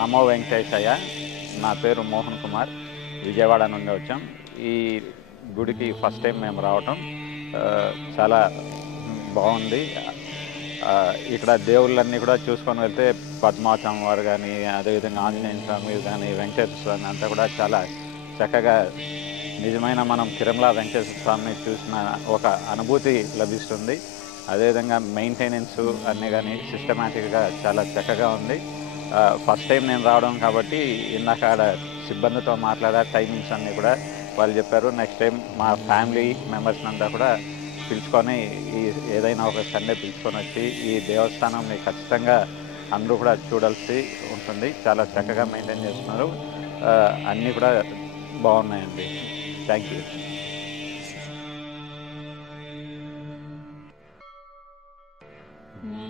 నమో వెంకటేశయ్య. నా పేరు మోహన్ కుమార్. విజయవాడ నుండి వచ్చాం. ఈ గుడికి ఫస్ట్ టైం మేము రావటం చాలా బాగుంది. ఇక్కడ దేవుళ్ళన్నీ కూడా చూసుకొని వెళ్తే పద్మావతి వారు కానీ, అదేవిధంగా ఆంజనేయ స్వామి కానీ, వెంకటేశ్వర స్వామి అంతా కూడా చాలా చక్కగా నిజమైన మనం తిరుమల వెంకటేశ్వర స్వామిని చూసిన ఒక అనుభూతి లభిస్తుంది. అదేవిధంగా మెయింటెనెన్స్ అన్నీ కానీ సిస్టమేటిక్గా చాలా చక్కగా ఉంది. ఫస్ట్ టైం నేను రావడం కాబట్టి ఇందాక సిబ్బందితో మాట్లాడా టైమింగ్స్ అన్నీ కూడా వాళ్ళు చెప్పారు. నెక్స్ట్ టైం మా ఫ్యామిలీ మెంబర్స్ అంతా కూడా పిలుచుకొని ఏదైనా ఒక సండే పిలుచుకొని వచ్చి ఈ దేవస్థానంని ఖచ్చితంగా అందరూ కూడా చూడాల్సి ఉంటుంది. చాలా చక్కగా మెయింటైన్ చేస్తున్నారు. అన్నీ కూడా బాగున్నాయండి. Thank you.